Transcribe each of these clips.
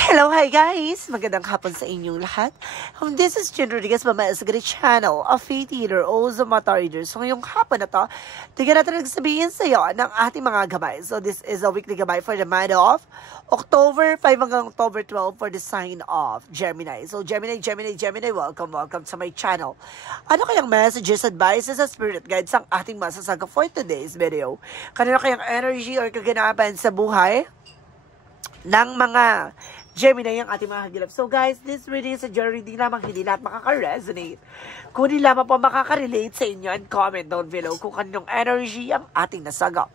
Hello, hi guys! Magandang hapon sa inyong lahat. This is Jen Rodriguez, Mama Esgari Channel, a faith healer, also mata reader. So ngayong hapon na to, tignan natin nagsabihin sa iyo ng ating mga gabay. So this is a weekly gabay for the month of October 5 hanggang October 12 for the sign of Gemini. So Gemini, welcome sa my channel. Ano kayang messages, advices, at spirit guides ang ating masasaga for today's video? Kanino kayang energy or kaganapan sa buhay ng mga Gemini ang ating mga hagilap. So guys, this reading is a general reading lamang, hindi lahat makaka-resonate. Kung hindi lamang po makaka-relate sa inyo, and comment down below kung kaninong energy ang ating nasagap.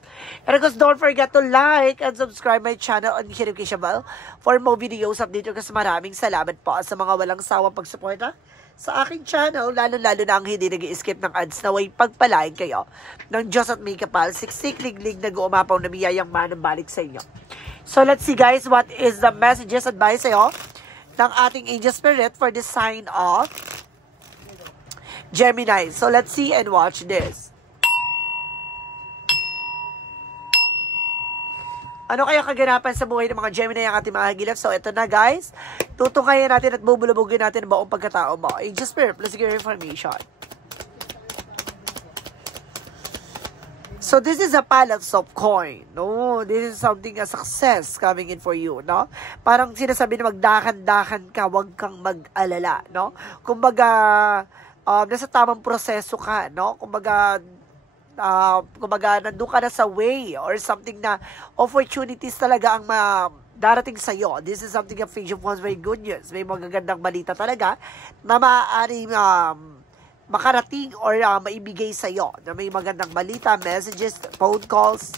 And of course, don't forget to like and subscribe my channel and hit notification bell for more videos update. Kasi maraming salamat po sa mga walang sawang pagsuporta sa aking channel, lalo-lalo na ang hindi nag-i-skip ng ads. Naway pagpalain kayo ng Diyos at may kapal, siksik, liglig, nag-uumapaw na biyayang manang balik sa inyo. So let's see guys, what is the messages, advice sa'yo ng ating angel spirit for the sign of Gemini. So let's see and watch this. Ano kaya kaganapan sa buhay ng mga Gemini ang ating mga hagilap? So ito na guys, tutungayan natin at bubulubugin natin ang buong pagkatao mo. Angel spirit, please give information. So this is a palace of coin. No, this is something a success coming in for you, no? Parang sinasabi na magdahan-dahan ka, wag kang mag-alala, no? Kumbaga nasa tamang proseso ka, no? Kumbaga nandun ka na sa way or something na opportunities talaga ang darating sa iyo. This is something a page of one's very good news. May magagandang balita talaga na maaaring makarating or maibigay sa iyo na may magandang balita, messages, phone calls.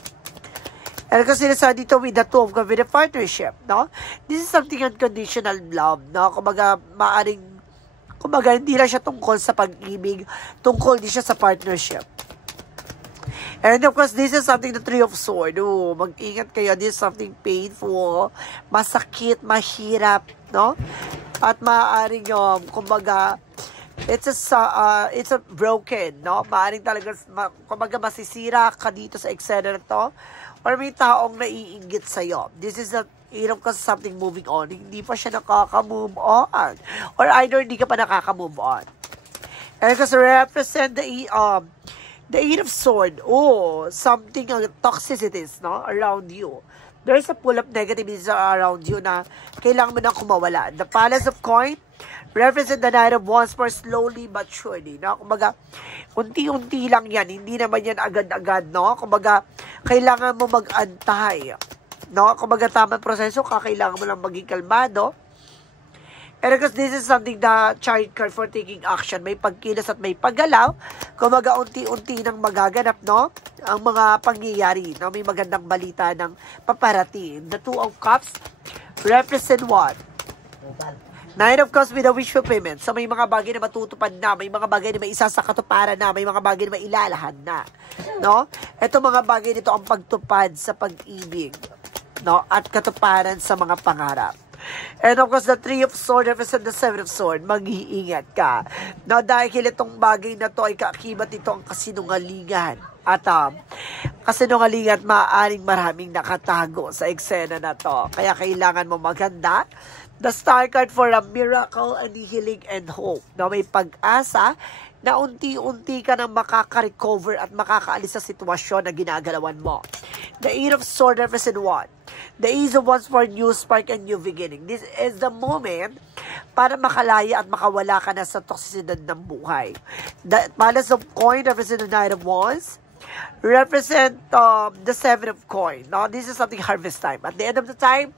And kasi nasa dito with the two of God, with the partnership, no? This is something unconditional love, no? Kumbaga, hindi lang siya tungkol sa pag-ibig, tungkol din siya sa partnership. And of course, this is something the Three of Swords. Oh, mag-ingat kayo. This is something painful, masakit, mahirap, no? At maaaring kumbaga, it's a broken, no? Maaring talaga, kumbaga masisira ka dito sa eksena na to, or may taong naiinggit sa'yo. This is a, kasi something moving on. Hindi pa siya nakaka-move on. Or either hindi ka pa nakaka-move on. And kasi represent the Eight of Swords. Oh, something, toxicities, no? Around you. There's a pull of negativism around you na kailangan mo nang kumawala. The Palace of Coin represent the Knight of Wands for slowly but surely, no? Kumbaga, unti-unti lang yan. Hindi naman yan agad-agad, no? Kumbaga, kailangan mo mag-antay, no? Kumbaga, tamang proseso ka, kailangan mo lang maging kalmado. And because this is something na child card for taking action. May pagkilos at may paggalaw. Kumbaga, unti-unti nang magaganap, no? Ang mga pangyayari, no? May magandang balita ng paparating. The Two of Cups represent what? Nine of Cups with a wish fulfillment. So, may mga bagay na matutupad na, may mga bagay na may isa sa katuparan na, may mga bagay na mailalahan na, no? Ito mga bagay nito ang pagtupad sa pag-ibig, no? At katuparan sa mga pangarap. And of course, the Three of Swords represent the Seven of Swords. Mag-iingat ka. Now, dahil itong bagay na to ay kaakibat ito ang kasinungalingan. At kasinungalingan, maaaring maraming nakatago sa eksena na to. Kaya kailangan mo maganda. The Star card for a miracle and healing and hope. Now, may pag-asa na unti-unti ka nang makaka-recover at makakaalis sa sitwasyon na ginagalawan mo. The Eight of Swords represent what? The Ace of Wands for new spark and new beginning. This is the moment para makalaya at makawala ka na sa toxicidad ng buhay. The Palace of Coin represent the Knight of Wands. Represent the Seven of Coin. No? This is something harvest time. At the end of the time,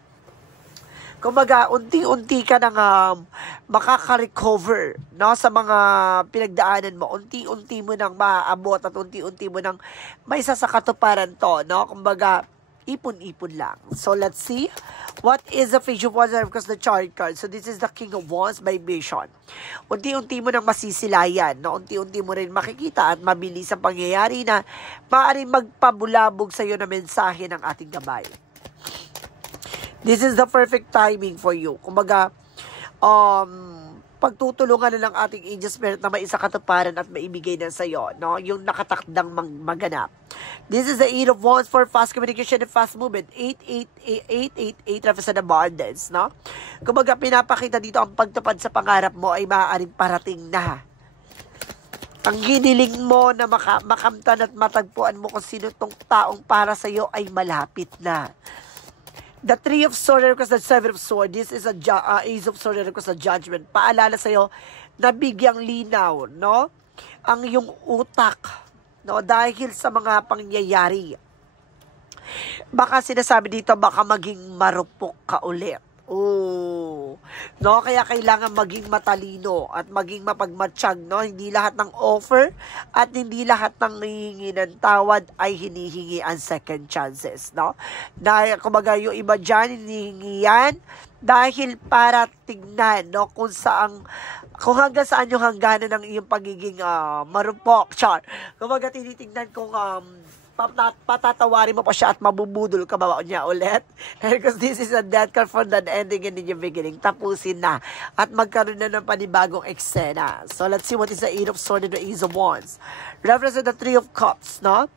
kumbaga, unti-unti ka nang makaka-recover, no, sa mga pinagdaanan mo. Unti-unti mo nang maaabot at unti-unti mo nang may isa sa katuparan to, no? Kumbaga, ipon-ipon lang. So, let's see. What is the Page of Wands? Because the chart card. So, this is the King of Wands by Vision. Unti-unti mo nang masisilayan, no? Unti-unti mo rin makikita at mabilis ang pangyayari na maaaring magpabulabog sa iyo na mensahe ng ating gabay. This is the perfect timing for you. Kumbaga, pagtutulungan na ng ating angel spirit na maisa katuparan at maibigay na sa'yo, no? Yung nakatakdang maganap. This is the 8 of Wands for fast communication and fast movement. 888 represent abundance, no? Kumbaga, pinapakita dito ang pagtupad sa pangarap mo ay maaaring parating na. Ang hiniling mo na makamtan at matagpuan mo kung sino tong taong para sa'yo ay malapit na. The 3 of Swords request the 7 of Swords. This is a Ace of Swords request a judgment. Paalala sa'yo na bigyang linaw, no? Ang iyong utak, no? Dahil sa mga pangyayari. Baka sinasabi dito, baka maging marupok ka ulit. Oh, no, kaya kailangan maging matalino at maging mapagmatsyag, no? Hindi lahat ng offer at hindi lahat ng hihingi ng tawad ay hinihingi ang second chances, no? Dahil kumbaga yung iba dyan, hinihingi yan dahil para tignan, no, kung hanggang saan yung hangganan ng iyong pagiging marupok, char. Kumbaga tinitignan kung patatawarin mo pa siya at mabubudol ka ba niya ulit? Because this is a death card for the ending and the beginning. Tapusin na. At magkaroon na ng panibagong eksena. So, let's see what is the 8 of Swords and the Ace of Wands. Represent the 3 of Cups, no?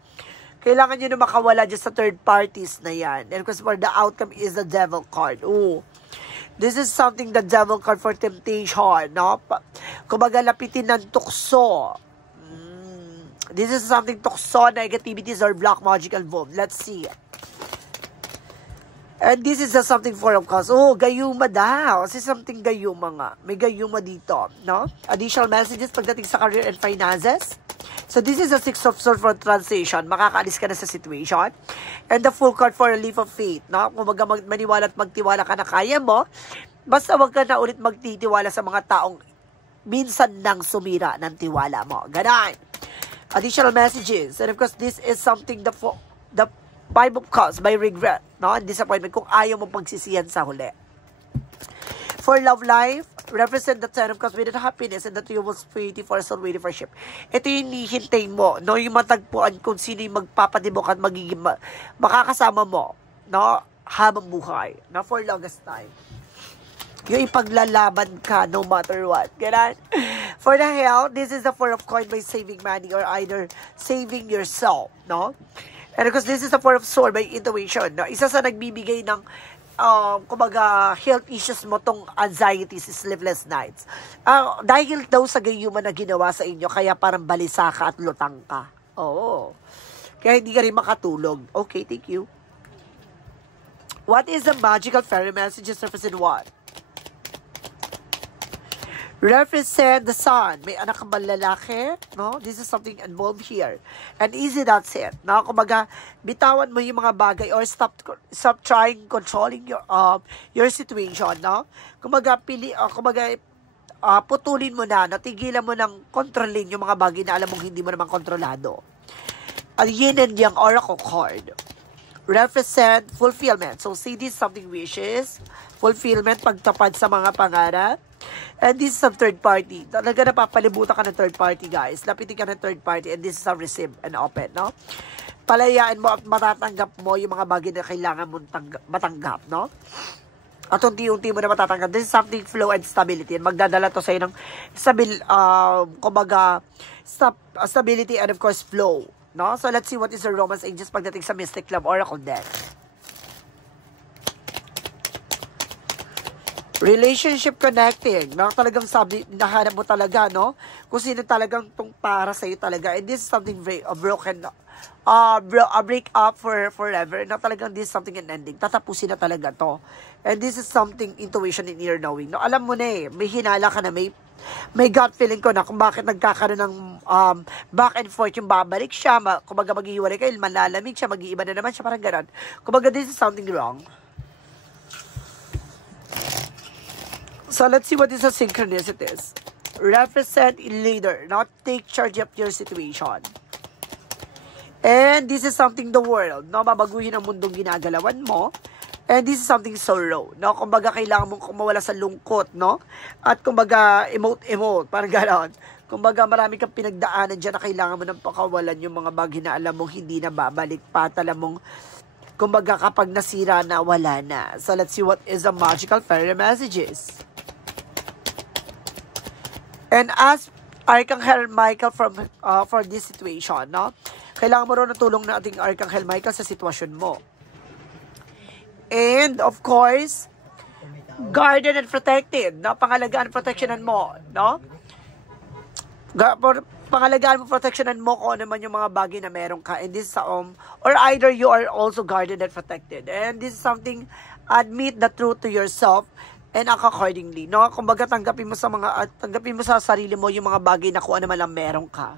Kailangan nyo na makawala dyan sa third parties na yan. And because for the outcome is the Devil card. Ooh. This is something the Devil card for temptation, no? Kumbaga, lapitin ng tukso. This is something tukso, negativities, or black magical vote. Let's see. And this is something for of course. Oh, gayuma daw. This is something gayuma nga. May gayuma dito, no? Additional messages pagdating sa career and finances. So this is a 6 of Swords for transition. Makakaalis ka na sa situation. And the Full card for a leap of faith, no? Kung maniwala at magtiwala ka na kaya mo, basta wag ka na ulit magtitiwala sa mga taong minsan nang sumira ng tiwala mo. Ganon. Additional messages. And of course, this is something the 5 of Cups by regret, no? And disappointment kung ayaw mo pagsisiyan sa huli. For love life, represent the 10 of Cups with happiness and the 3 of Prosperity for soul waiting for ship. Ito yung hihintay mo, no? Yung matagpuan kung sino yung magpapadibok at magiging makakasama mo, no? Habang buhay, no? For longest time. Yung ipaglalaban ka no matter what. Ganun. For the health, this is the 4 of Coins by saving money or either saving yourself, no? And because this is the 4 of Swords by intuition, no? Isa sa nagbibigay ng kumbaga health issues mo tong anxieties, sleepless nights. Dahil daw sa gayuma na ginawa sa inyo, kaya parang balisa ka at lutang ka. Oo. Kaya hindi ka rin makatulog. Okay, thank you. What is the magical fairy messages represent what? Represent the sun. May anak ka ba lalaki? No? This is something involved here. And easy, that's it. No? Kumbaga, bitawan mo yung mga bagay or stop trying controlling your situation, no? Kumbaga, putulin mo na, natigilan mo ng kontrolin yung mga bagay na alam mong hindi mo naman kontrolado. Ang yin and yang oracle card. Represent fulfillment. So, see this something wishes. Fulfillment, pagtapad sa mga pangarap. And this is a third party. Talaga napapalibutan ka ng third party, guys. Lapitin ka ng third party. And this is a receive and open, no? Palayaan mo at matatanggap mo yung mga bagay na kailangan mong matanggap, no? At unti-unti mo na matatanggap. This is something flow and stability. And magdadala to sa'yo ng stability and of course flow, no? So let's see what is the Romance Angels pagdating sa Mystic Love Oracle deck. Relationship connecting. No? Talagang sabi, nahanap mo talaga, no? Kung sino talagang tong para sa'yo talaga. And this is something broken, a break up for forever. Na talagang this is something an ending. Tatapusin na talaga to. And this is something intuition in inner knowing. No? Alam mo na eh, may hinala ka na, may gut feeling ko na kung bakit nagkakaroon ng back and forth yung babalik siya, kumbaga maghihiwalay kayo, malalamig siya, mag-iiba na naman siya, parang gano'n. Kumbaga this is something wrong. So, let's see what is the synchronicities. Represent a leader, not take charge of your situation. And this is something the world, no? Babaguhin ang mundong ginagalawan mo. And this is something sorrow, no? Kumbaga, kailangan mong kumawala sa lungkot, no? At kumbaga, emote, parang gano'n. Kumbaga, marami kang pinagdaanan dyan na kailangan mo nang pakawalan yung mga bagay na alam mong hindi na babalik pa. Alam mong, kumbaga, kapag nasira na, wala na. So, let's see what is the magical fairy messages. And ask Archangel Michael for this situation, no? Kailangan mo rin ng tulong ng ating Archangel Michael sa sitwasyon mo. And, of course, guarded and protected, no? Pangalagaan, protectionan mo, no? Pangalagaan mo, protectionan mo kung ano man yung mga bagay na meron ka. And this is, or either you are also guarded and protected. And this is something, admit the truth to yourself and act accordingly, no? Kumbaga, tanggapin mo sa sarili mo yung mga bagay na kung ano man lang meron ka.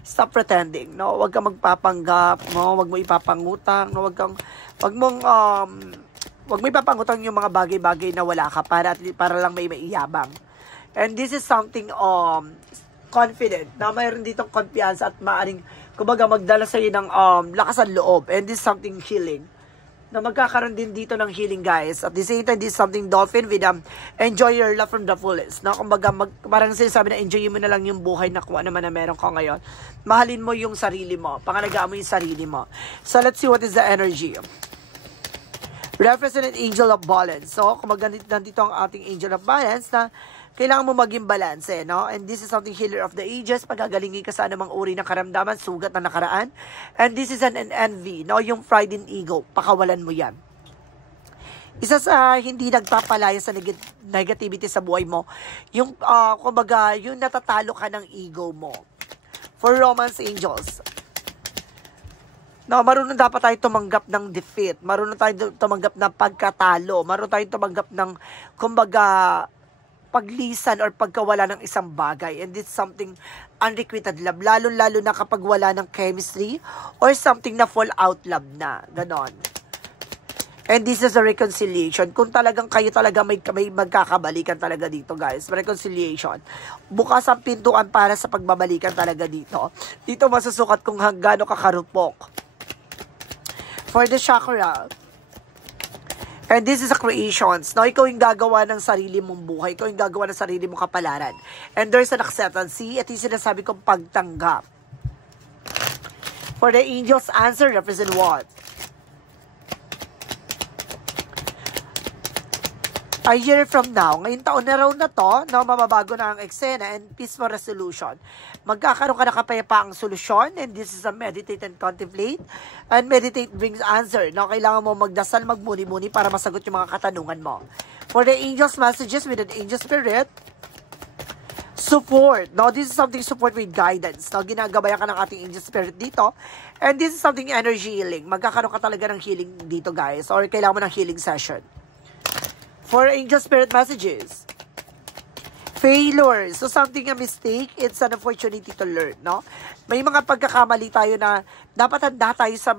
Stop pretending, no? Huwag kang magpapanggap, no? Huwag mo ipapangutang, no? Huwag mo ipapangutang yung mga bagay-bagay na wala ka para lang may maiyabang. And this is something confident, na mayroon ditong kumpiyansa at maaring kumbaga magdala sa iyo ng lakas ng loob. And this is something healing, na magkakaroon din dito ng healing, guys. At the same time, this is something dolphin with enjoy your love from the fullest, no? Kumbaga parang sinasabi na enjoy mo na lang yung buhay na kung ano man na meron ka ngayon. Mahalin mo yung sarili mo, pangalagaan mo yung sarili mo. So let's see what is the energy. Representative Angel of Balance. So kumbaga nandito ang ating Angel of Balance na kailangan mo maging balance, no? And this is something healer of the ages. Pagagalingin ka sa anumang uri ng karamdaman, sugat na nakaraan. And this is an envy, no? Yung pride and ego. Pakawalan mo yan. Isa sa hindi nagpapalaya sa negativity sa buhay mo, yung, kumbaga, yung natatalo ka ng ego mo. For Romance Angels, no, marunong dapat tayo tumanggap ng defeat. Marunong tayo tumanggap ng pagkatalo. Marunong tayo tumanggap ng, kumbaga, paglisan or pagkawala ng isang bagay. And it's something unrequited love. Lalo-lalo na kapag wala ng chemistry or something na fall out love na. Ganon. And this is a reconciliation. Kung talagang kayo talaga may magkakabalikan talaga dito, guys. Reconciliation. Bukas ang pintuan para sa pagbabalikan talaga dito. Dito masusukat kung gaano kakarupok. For the chakra, and this is a creations. No, ikaw yung gagawa ng sarili mong buhay. Ikaw yung gagawa ng sarili mong kapalaran. And there's an acceptance. See, ito yung sinasabi kong pagtanggap. For the angels, answer represent what? A year from now, ngayong taon na raw na to, no, mababago na ang eksena and peaceful resolution. Magkakaroon ka na kapayapaang solusyon, and this is a meditate and contemplate. And meditate brings answer. No, kailangan mo magdasal, magmuni-muni para masagot yung mga katanungan mo. For the angels messages with an angel spirit, support. No, this is something support with guidance. No, ginagabayan ka ng ating angel spirit dito. And this is something energy healing. Magkakaroon ka talaga ng healing dito, guys. Or kailangan mo ng healing session. For angel spirit messages, failure. So something a mistake, it's an opportunity to learn, no? May mga pagkakamali tayo na dapat handa tayo sa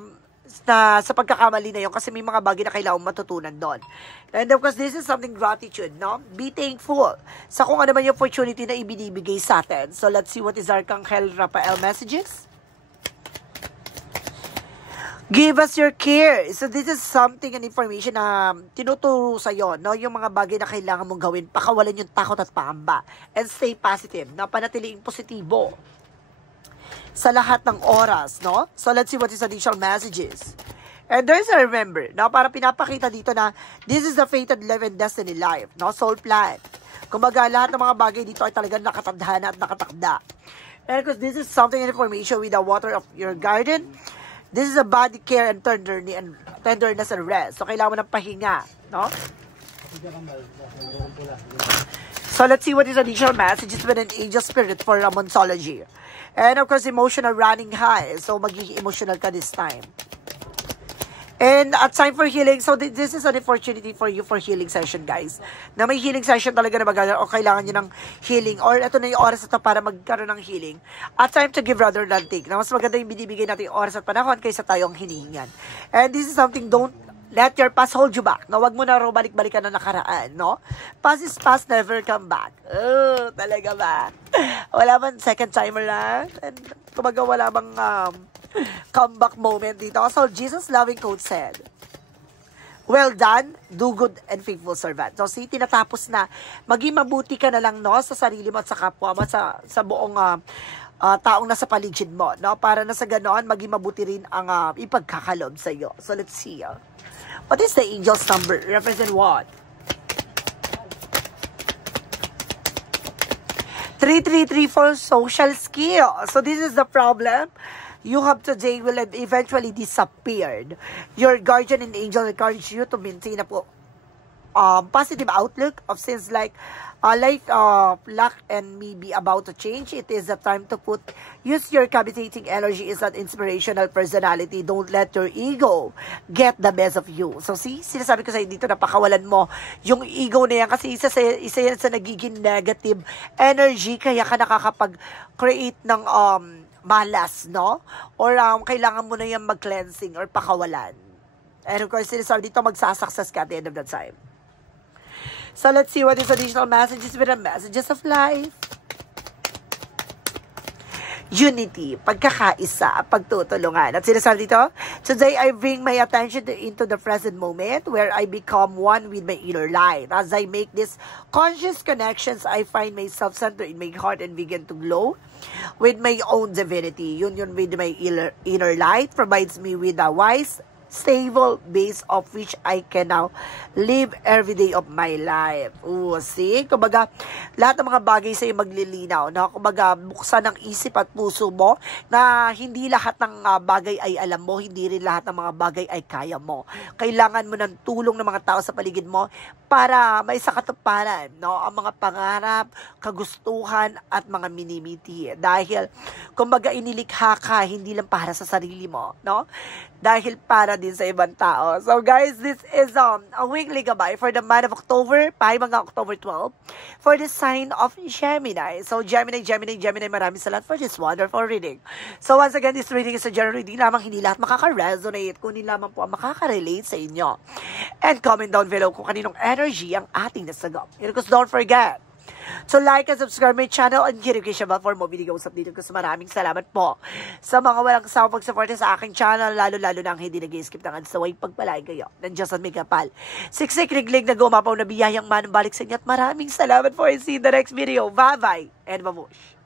pagkakamali na yun kasi may mga bagay na kailangan matutunan doon. And of course, this is something gratitude, no? Be thankful sa kung ano man yung opportunity na ibinibigay sa atin. So let's see what is Archangel Raphael messages. Give us your care. So this is something and information na tinuturo sa iyo, no? Yung mga bagay na kailangan mong gawin, pakawalan yung takot at pangamba. And stay positive, na panatiliing positibo sa lahat ng oras, no? So let's see what is additional messages. And there's a remember, no? Para pinapakita dito na this is the fated life and destiny life, no? Soul plan. Kumbaga, lahat ng mga bagay dito ay talagang nakatadhana at nakatakda. And because this is something information with the water of your garden. This is a body care and tenderness and rest. So, kailangan mo ng pahinga, no? So, let's see what is additional messages with an angel spirit for Ramonsology. And, of course, emotional running high. So, magiging emotional ka this time. And at time for healing, so this is an opportunity for you for healing session, guys. Na may healing session talaga na magagawa o kailangan nyo ng healing or ito na yung oras ito para magkaroon ng healing. At time to give rather than take. Na mas maganda yung binibigay natin yung oras at panahon kaysa tayong hinihingan. And this is something, don't let your past hold you back. No, wag mo na balik-balikan na nakaraan, no? Past is past, never come back. Oh, talaga ba? Wala bang second timer lang? And kumbaga wala bang comeback moment dito. So, Jesus' loving quote said, well done, do good and faithful servant. So, see, tinatapos na, maging mabuti ka na lang, no, sa sarili mo at sa kapwa mo, sa buong taong nasa paligid mo, no, para na sa ganoon, maging mabuti rin ang ipagkakalob sa iyo. So, let's see. What is the angel's number? Represent what? 3 333 for social skill. So this is the problem. You have today will eventually disappeared. Your guardian and angel encourage you to maintain a positive outlook of since like luck and maybe about to change. It is the time to use your captivating energy is an inspirational personality. Don't let your ego get the best of you. So see, sinasabi ko sa'yo dito, napakawalan mo yung ego na yan kasi isa yan sa nagiging negative energy kaya ka nakakapag-create ng malas, no? Or kailangan mo na yan mag-cleansing or pakawalan. And of course, sinasabi dito, magsasuccess ka at the end of the time. So let's see what is additional messages with the messages of life. Unity, pagkakaisa, pagtutulungan. At sinasabi dito, today I bring my attention into the present moment where I become one with my inner light. As I make these conscious connections, I find myself centered in my heart and begin to glow with my own divinity. Union with my inner light provides me with a wise, stable base of which I can now live every day of my life. See? Kumbaga, lahat ng mga bagay sa'yo maglilinaw. No? Kumbaga, buksan ang isip at puso mo na hindi lahat ng bagay ay alam mo, hindi rin lahat ng mga bagay ay kaya mo. Kailangan mo ng tulong ng mga tao sa paligid mo para may sakatuparan, no? Ang mga pangarap, kagustuhan at mga minimiti. Dahil, kumbaga, inilikha ka hindi lang para sa sarili mo, no? Dahil para din sa ibang tao. So guys, this is a weekly gabay for the month of October, hanggang October 12, for the sign of Gemini. So Gemini, maraming salamat for this wonderful reading. So once again, this reading is a general reading lamang, hindi lahat makaka-resonate, kundi lamang po ang makaka-relate sa inyo. And comment down below kung kaninong energy ang ating nasagap. Because don't forget to like and subscribe my channel and hit notification bell for more videos update ko. Maraming salamat po sa mga walang kasama pag-support sa aking channel, lalo-lalo na ang hindi nag-skip ng ads. Saway pagpalay kayo ng Diyos at may kapal. Siksik liglig na gumapaw na biyayang manang balik sa inyo at maraming salamat for see you in the next video. Bye-bye and babush!